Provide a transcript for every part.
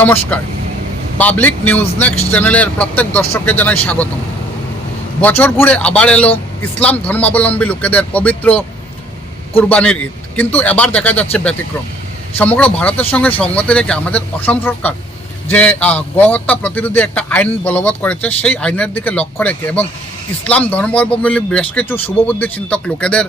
নমস্কার, public news next চ্যানেলের প্রত্যেক দর্শককে জানাই স্বাগতম। বছর ঘুরে আবার এলো ইসলাম ধর্মাবলম্বী লোকেদের পবিত্র কুরবানির ঈদ, কিন্তু এবার দেখা যাচ্ছে ব্যতিক্রম। সমগ্র ভারতের সঙ্গে সঙ্গতি রেখে আমাদের অসম সরকার যে গোহত্যা প্রতিরোধী একটা আইন বলবৎ করেছে, সেই আইনের দিকে লক্ষ্য রেখে এবং ইসলাম ধর্মাবলম্বী বেশ কিছু শুভবুদ্ধি চিন্তক লোকেদের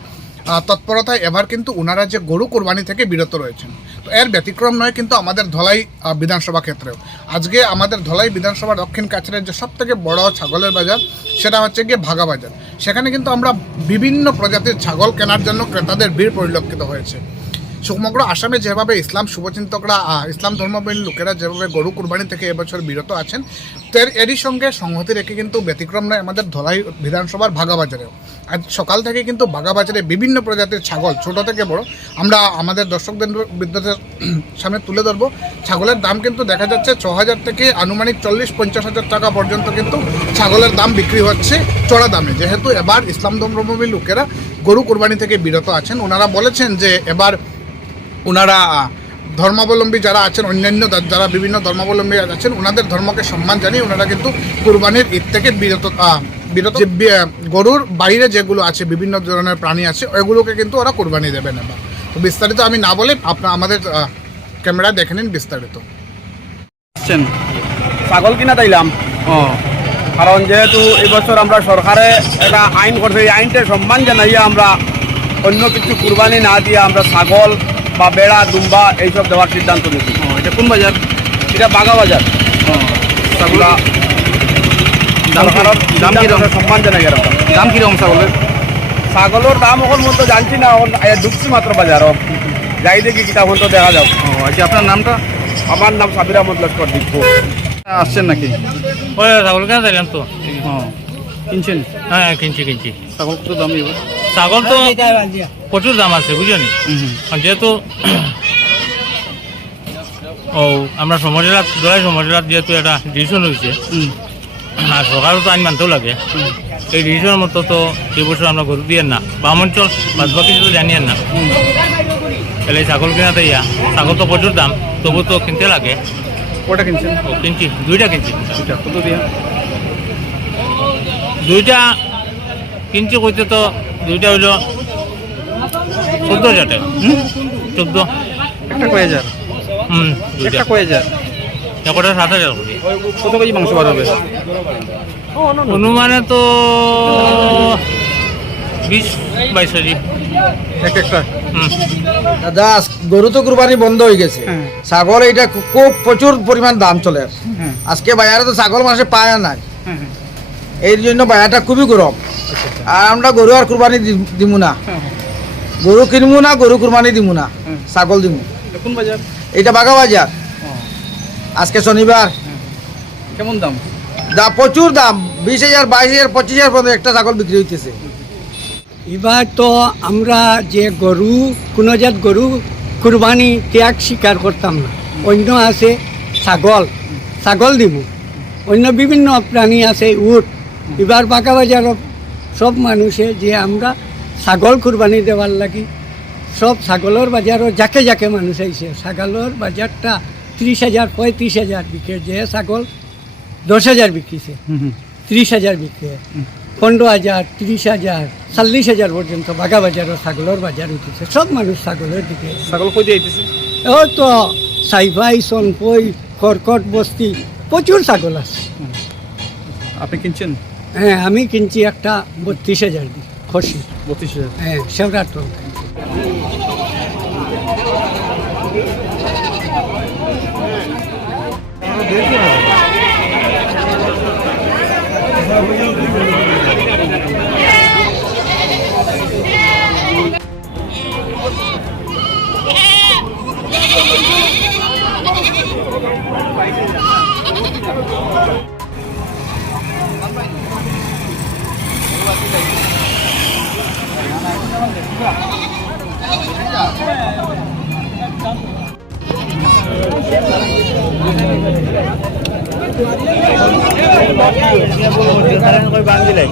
তৎপরতায় এবার কিন্তু ওনারা যে গরু কোরবানি থেকে বিরত রয়েছেন। তো এর ব্যতিক্রম নয় কিন্তু আমাদের ধলাই বিধানসভা ক্ষেত্রেও। আজকে আমাদের ধলাই বিধানসভা দক্ষিণ কাছাড়ের যে সবথেকে বড় ছাগলের বাজার, সেটা হচ্ছে গিয়ে ভাগা বাজার। সেখানে কিন্তু আমরা বিভিন্ন প্রজাতির ছাগল কেনার জন্য ক্রেতাদের ভিড় পরিলক্ষিত হয়েছে। সমগ্র আসামে যেভাবে ইসলাম শুভচিন্তকরা, ইসলাম ধর্মাবলম্বী লোকেরা যেভাবে গরু কুরবানি থেকে এবছর বিরত আছেন, তো এরই সঙ্গে সংহতি রেখে কিন্তু ব্যতিক্রম নয় আমাদের ধলাই বিধানসভার ভাগাবাজারেও। আজ সকাল থেকে কিন্তু ভাগাবাজারে বিভিন্ন প্রজাতির ছাগল, ছোট থেকে বড়, আমরা আমাদের দর্শকদের বিদ্যুতের সামনে তুলে ধরবো। ছাগলের দাম কিন্তু দেখা যাচ্ছে 6,000 থেকে আনুমানিক 40-50 হাজার টাকা পর্যন্ত কিন্তু ছাগলের দাম বিক্রি হচ্ছে চড়া দামে। যেহেতু এবার ইসলাম ধর্মাবলম্বী লোকেরা গরু কুরবানি থেকে বিরত আছেন, ওনারা বলেছেন যে এবার ওনারা ধর্মাবলম্বী যারা আছেন, অন্যান্য যারা বিভিন্ন ধর্মাবলম্বী আছেন, ওনাদের ধর্মকে সম্মান জানিয়ে ওনারা কিন্তু কুরবানির ঈদ থেকে বিরত গরুর বাইরে যেগুলো আছে, বিভিন্ন ধরনের প্রাণী আছে, ওইগুলোকে কিন্তু ওরা কুরবানি দেবেন। এবার তো বিস্তারিত আমি না বলে আমাদের ক্যামেরায় দেখে নিন বিস্তারিত। ছাগল কিনা তাইলাম, কারণ যেহেতু এবছর আমরা সরকারে একটা আইন করছে, এই আইনটা সম্মান জানাইয়া আমরা অন্য কিছু কুরবানি না দিয়ে আমরা ছাগল বা বেড়া, দুম্বা এইসব দেওয়ার সিদ্ধান্ত নিয়েছি। এটা কোন বাজার? এটা বাগা বাজার। সম্মান জানাই আমরা। দাম কিরকম ছাগলের? ছাগলের দাম এখন মতো জানছি না, এখন ঢুকছি মাত্র বাজার, যাই দেখি কিতাব তো দেখা যাও। আচ্ছা, আপনার নামটা? আমার নাম সাবির আহমদ লস্কর দীপু। আসছেন নাকি? ওই ছাগল কেনা দিলাম তো। কিনছেন? হ্যাঁ, কিনছি। ছাগল কত দাম এবার? ছাগল তো প্রচুর দাম আছে, বুঝলি। যেহেতু আমরা সমাজের যেহেতু একটা ডিসিশন হয়েছে, আর সরকারও তো আইন মানতেও লাগে, এই ডিসিশনের মতো তো এবছর আমরা গরু দিয়ে না, বাম অঞ্চল বাদ বাকি তো জানিয়েন না। তাহলে এই ছাগল কেনা তাইয়া, ছাগল তো প্রচুর দাম, তবু তো কিনতে লাগে। কটা কিনছেন? কিনছি, দুইটা কিনছি। কত দিয়ে? দুইটা কিনছি কইতে তো দুইটা হইল 14,000 টাকা। 14। একটা কয় হাজার? দুইটা একটা কয় হাজার? একটা 7,000 করি। কত কেজি মাংস বার হবে? অনুমানে তো 20-22 কেজি এক একটা। দাদা, গরু তো কুরবানি বন্ধ হয়ে গেছে, ছাগল এটা খুব প্রচুর পরিমাণ দাম চলে। আজকে বাজারে তো ছাগল মানুষে পায় না, এই জন্য বাজারটা খুবই গরম। আর আমরা গরু আর কুরবানি দিব না, গরু কিনবো না, গরু কুরবানি দিব না, ছাগল দিব। কোন বাজার? এটা বাগা বাজার। আজকে শনিবার। কেমন দাম? প্রচুর দাম, 20,000, 22,000, 25,000 পর্যন্ত একটা ছাগল বিক্রি হইতেছে। এবার তো আমরা যে গরু, কোনো জাত গরু কুরবানি ত্যাগ স্বীকার করতাম না। অন্য আছে ছাগল দিব, অন্য বিভিন্ন প্রাণী আছে, উট। এবার বাঁকা বাজারত সব মানুষে যে আমরা ছাগল কুরবানি দেওয়ার লাগি সব ছাগলের বাজারও যাকে যাকে মানুষ আইছে। ছাগলের বাজারটা 30,000, 35,000 বিক্রি, যে ছাগল 10,000 বিক্রিছে, 30,000 বিক্রি, 15,000, 30,000, 40,000 পর্যন্ত বাগা বাজারও ছাগলের বাজার উঠেছে। সব মানুষ ছাগলের দিকে। ছাগল কই দিয়ে আইতেছে? ওই তো সাইফাই, সনপই, খড়কট বস্তি, প্রচুর ছাগল আছে। আপনি কিনছেন? হ্যাঁ, আমি কিনছি একটা 32,000 দিয়ে খসি। 32,000? হ্যাঁ, সেবরাট টল। বান্ধিলে